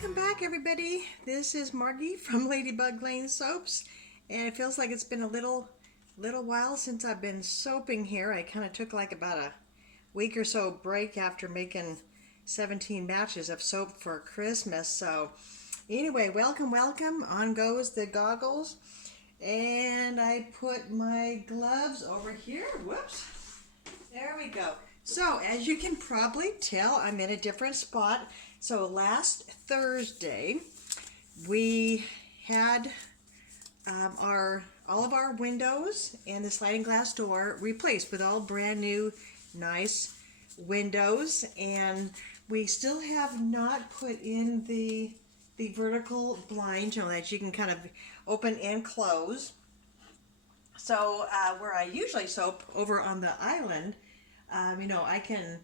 Welcome back, everybody. This is Margie from Ladybug Lane Soaps, and it feels like it's been a little while since I've been soaping here. I kind of took like about a week or so break after making 17 batches of soap for Christmas. So anyway, welcome. On goes the goggles, and I put my gloves over here. Whoops. There we go. So as you can probably tell, I'm in a different spot. So last Thursday, we had all of our windows and the sliding glass door replaced with all brand new, nice windows, and we still have not put in the vertical blind, you know, that you can kind of open and close. So where I usually soap over on the island, I can.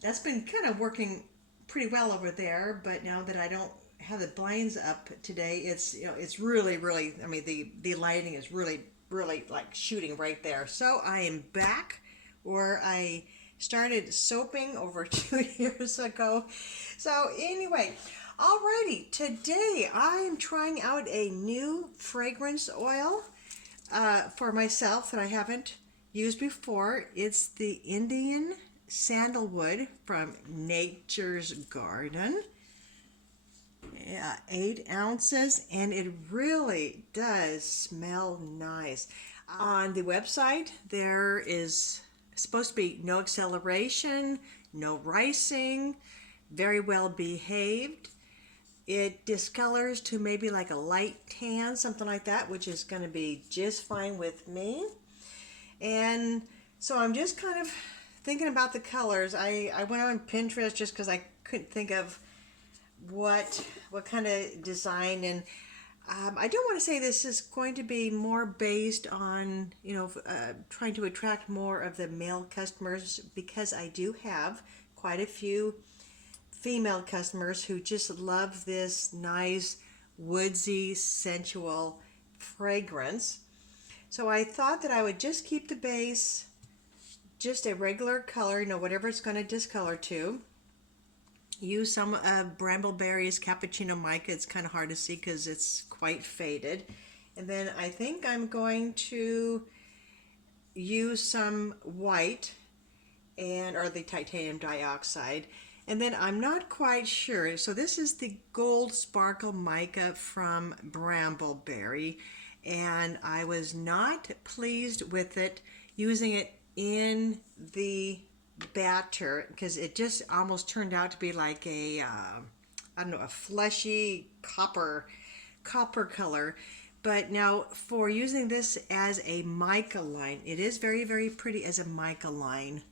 That's been kind of working pretty well over there, but now that I don't have the blinds up today, it's really, I mean, the lighting is really like shooting right there. So I am back where I started soaping over 2 years ago. So anyway, alrighty, today I am trying out a new fragrance oil for myself that I haven't used before. It's the Indian Sandalwood from Nature's Garden. 8 ounces, and it really does smell nice. On the website, there is supposed to be no acceleration, no ricing, very well behaved. It discolors to maybe like a light tan, something like that, which is going to be just fine with me. And so I'm just kind of thinking about the colors. I went on Pinterest just because I couldn't think of what kind of design, and I don't want to say this is going to be more based on trying to attract more of the male customers, because I do have quite a few female customers who just love this nice woodsy sensual fragrance. So I thought that I would just keep the base just a regular color, whatever it's going to discolor to. Use some Brambleberry's Cappuccino Mica. It's kind of hard to see because it's quite faded. And then I think I'm going to use some white or the titanium dioxide. And then I'm not quite sure. So this is the Gold Sparkle Mica from Brambleberry. And I was not pleased with it using it in the batter, because it just almost turned out to be like a a fleshy copper color. But now for using this as a mica line, it is very pretty as a mica line,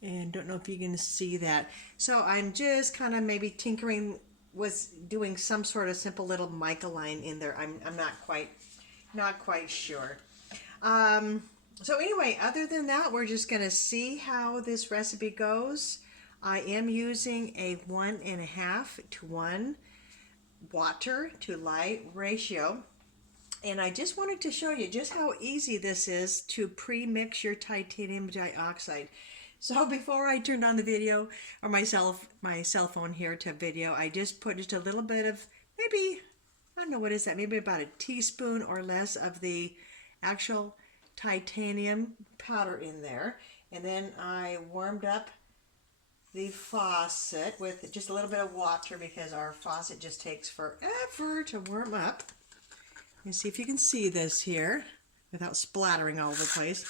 and don't know if you can see that. So I'm just kind of maybe tinkering with doing some sort of simple little mica line in there. I'm not quite sure. So anyway, other than that, we're just going to see how this recipe goes. I am using a 1.5 to 1 water to lye ratio. And I just wanted to show you just how easy this is to pre-mix your titanium dioxide. So before I turned on the video, or my cell phone here to video, I just put just a little bit of, maybe, I don't know, what is that? Maybe about a teaspoon or less of the actual titanium powder in there, and then I warmed up the faucet with just a little bit of water, because our faucet just takes forever to warm up. Let me see if you can see this here without splattering all over the place.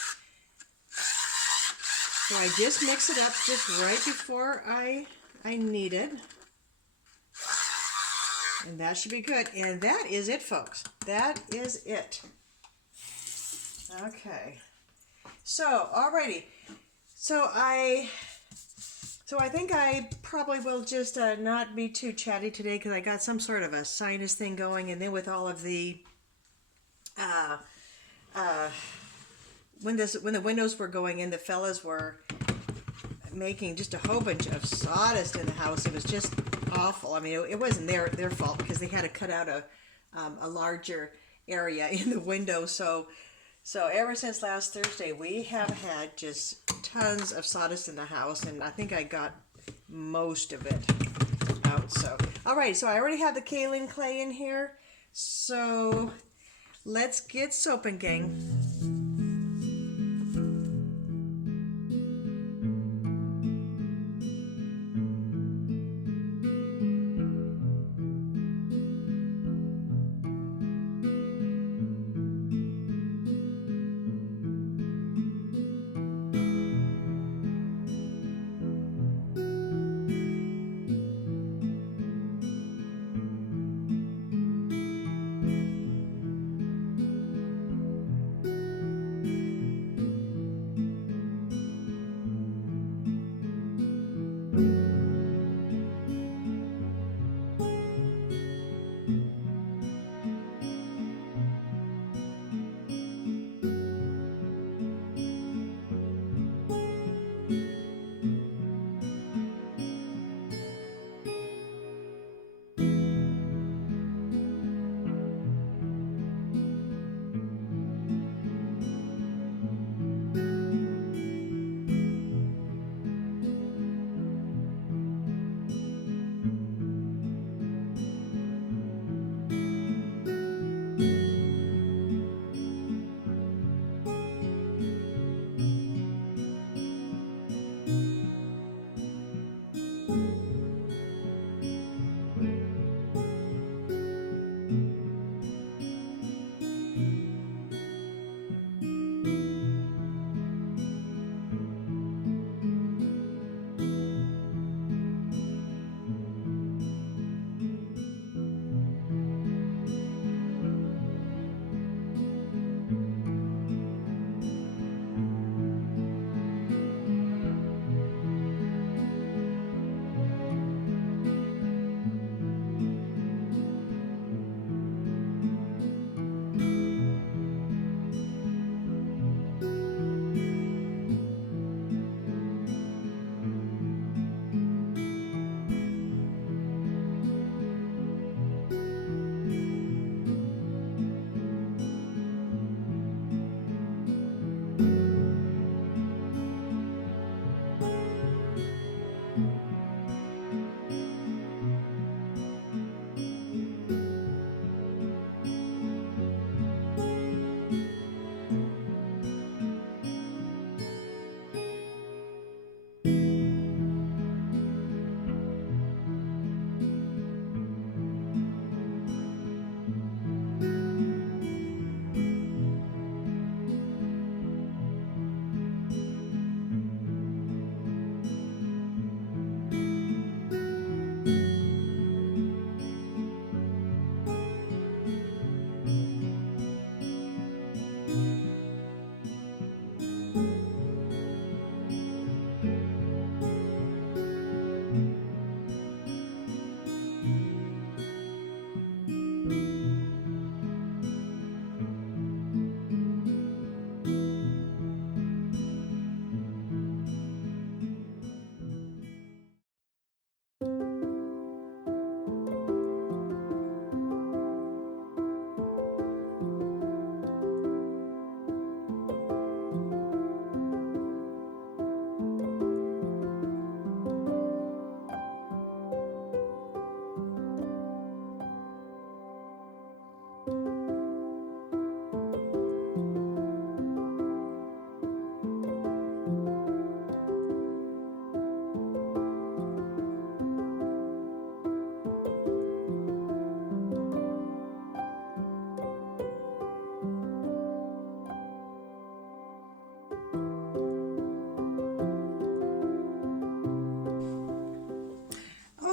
So I just mix it up just right before I knead it, and that should be good. And that is it, folks. That is it. Okay, so alrighty, so I think I probably will just not be too chatty today, because I got some sort of a sinus thing going, and then with all of the when the windows were going in, the fellas were making just a whole bunch of sawdust in the house. It was just awful. I mean, it wasn't their fault, because they had to cut out a larger area in the window. So ever since last Thursday, we have had just tons of sawdust in the house, and I think I got most of it out. So, all right, so I already have the kaolin clay in here. So let's get soaping, gang.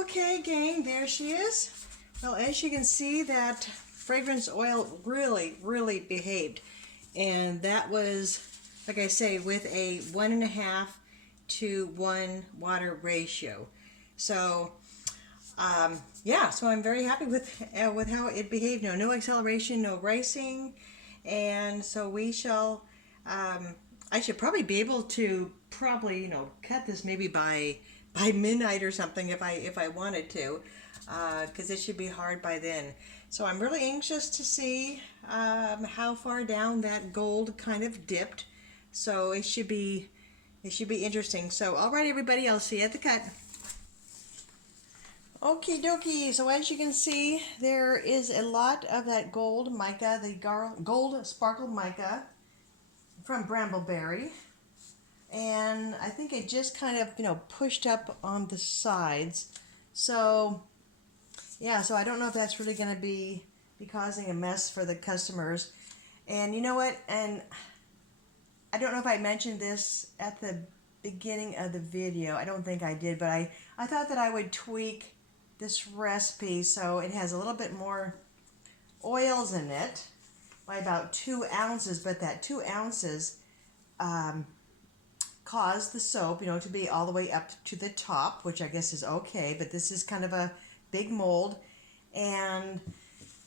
Okay, gang, there she is. Well, as you can see, that fragrance oil really behaved. And that was, like I say, with a 1.5 to 1 water ratio. So, yeah, so I'm very happy with how it behaved. No acceleration, no racing. And so we shall, I should probably be able to cut this maybe by midnight or something if I wanted to, because it should be hard by then. So I'm really anxious to see how far down that gold kind of dipped. So it should be interesting. So all right, everybody, I'll see you at the cut. Okie dokie, so as you can see, there is a lot of that gold mica, the gold sparkled mica from Brambleberry. And I think it just kind of, pushed up on the sides. So, yeah, so I don't know if that's really going to be causing a mess for the customers. And you know what? And I don't know if I mentioned this at the beginning of the video. I don't think I did, but I thought that I would tweak this recipe so it has a little bit more oils in it by about 2 ounces, but that 2 ounces caused the soap, to be all the way up to the top, which I guess is okay, but this is kind of a big mold. And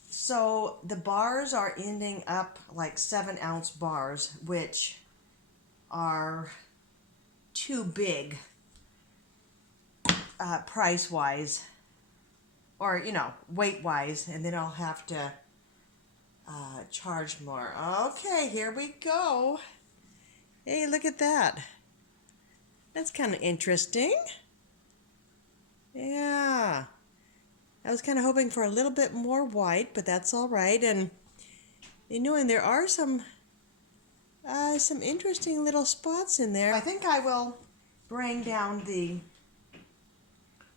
so the bars are ending up like 7-ounce bars, which are too big price-wise, or, weight-wise, and then I'll have to charge more. Okay, here we go. Hey, look at that. That's kind of interesting. Yeah. I was kind of hoping for a little bit more white, but that's all right. And and there are some interesting little spots in there. I think I will bring down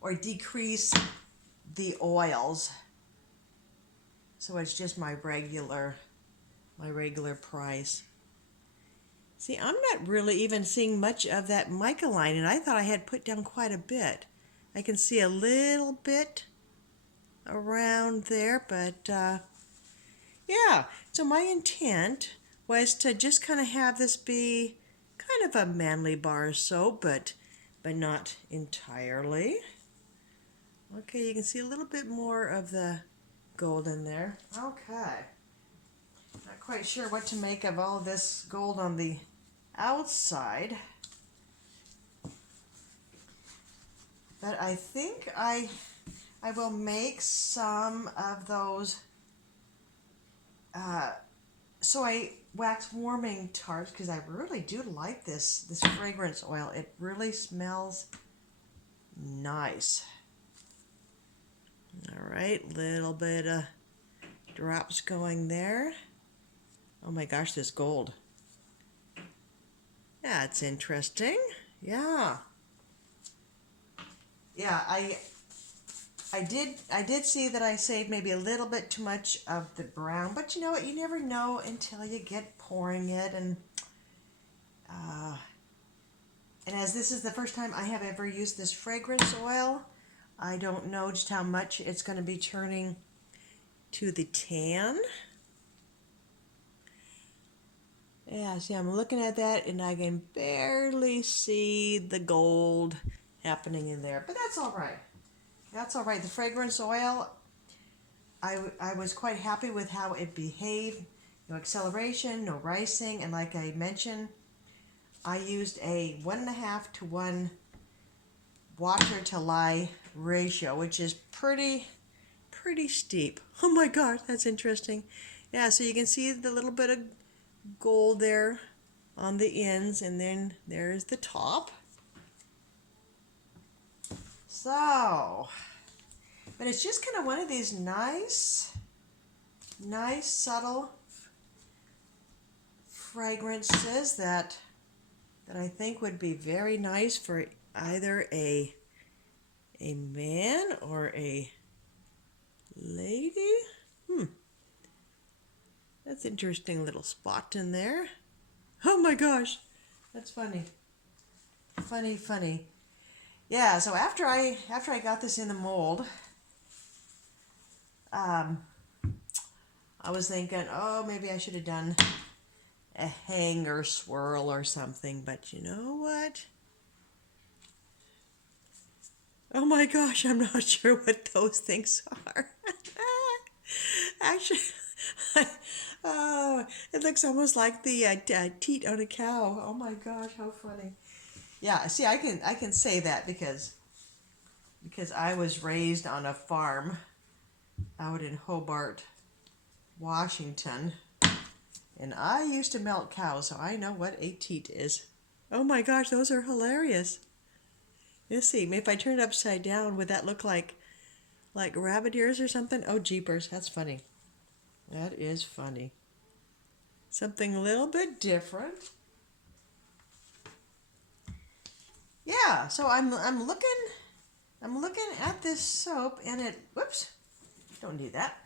or decrease the oils, so it's just my regular price. See, I'm not really even seeing much of that mica line, and I thought I had put down quite a bit. I can see a little bit around there, but yeah. So my intent was to just kind of have this be kind of a manly bar soap, but not entirely. Okay, you can see a little bit more of the gold in there. Okay. Not quite sure what to make of all this gold on the outside, but I think I will make some of those soy wax warming tarts, because I really do like this fragrance oil. It really smells nice. All right, little bit of drops going there. Oh my gosh, this gold. That's interesting. Yeah. Yeah, I did see that I saved maybe a little bit too much of the brown, but you know what? You never know until you get pouring it, and as this is the first time I have ever used this fragrance oil, I don't know just how much it's going to be turning to the tan. Yeah, see, I'm looking at that and I can barely see the gold happening in there, but that's all right. That's all right. The fragrance oil, I was quite happy with how it behaved. No acceleration, no ricing, and like I mentioned, I used a 1.5 to 1 water to lye ratio, which is pretty steep. Oh my gosh, that's interesting. Yeah, so you can see the little bit of gold there on the ends, and then there's the top. So, but it's just kind of one of these nice subtle fragrances that I think would be very nice for either a man or a lady. That's an interesting little spot in there. Oh my gosh, that's funny. Funny. Yeah, so after I got this in the mold, I was thinking, oh, maybe I should have done a hanger swirl or something, but you know what? Oh my gosh, I'm not sure what those things are. Actually, oh, it looks almost like the teat on a cow. Oh my gosh, how funny. Yeah, see, I can say that because I was raised on a farm out in Hobart, Washington, and I used to milk cows, so I know what a teat is. Oh my gosh, those are hilarious. Let's see, if I turn it upside down, would that look like like rabbit ears or something. Oh, jeepers, that's funny. That is funny. Something a little bit different. Yeah, so I'm looking at this soap, and it, whoops, don't do that.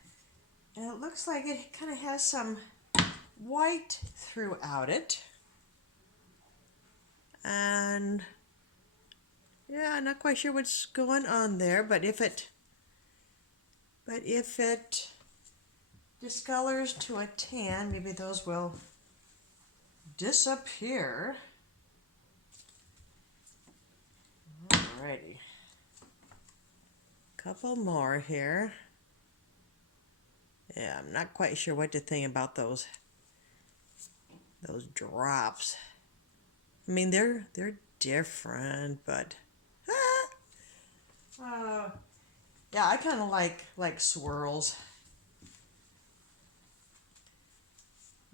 And it looks like it kind of has some white throughout it. And yeah, I'm not quite sure what's going on there, but if it discolors to a tan, maybe those will disappear. Alrighty. Couple more here. Yeah, I'm not quite sure what to think about those drops. I mean, they're different, but yeah, I kind of like swirls.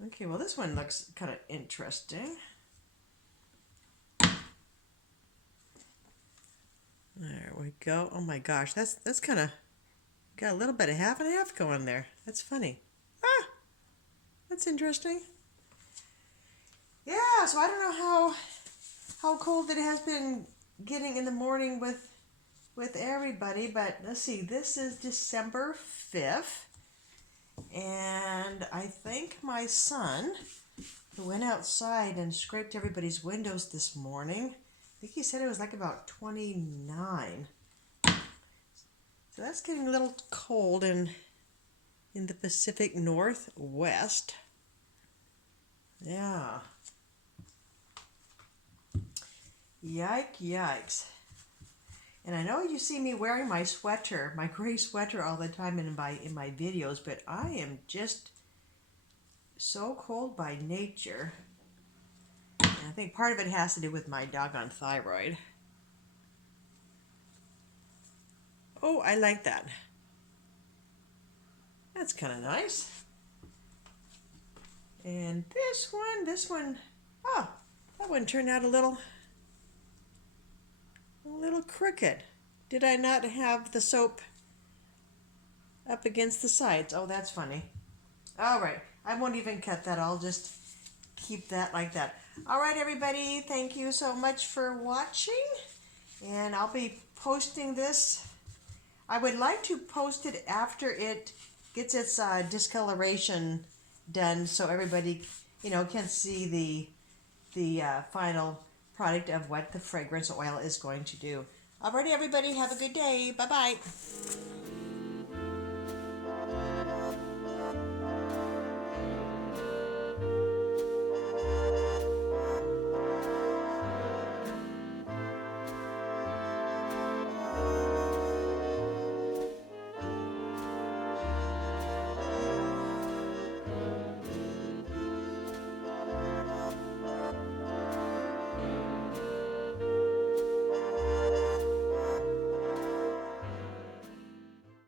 Okay, well, this one looks kind of interesting. There we go. Oh my gosh, that's kind of got a little bit of half and half going there. That's funny. Ah, that's interesting. Yeah, so I don't know how cold it has been getting in the morning with everybody, but let's see. This is December 5th, and I think my son, who went outside and scraped everybody's windows this morning, I think he said it was like about 29. So that's getting a little cold in the Pacific Northwest. Yeah. Yikes. And I know you see me wearing my sweater, my gray sweater all the time in my videos, but I am just so cold by nature. And I think part of it has to do with my doggone thyroid. Oh, I like that. That's kind of nice. And this one, oh, that one turned out a little crooked. Did I not have the soap up against the sides? Oh, that's funny. All right, I won't even cut that. I'll just keep that like that. All right, everybody, thank you so much for watching. And I'll be posting this. I would like to post it after it gets its discoloration done, so everybody, can see the final product of what the fragrance oil is going to do. Alrighty, everybody, have a good day. Bye-bye.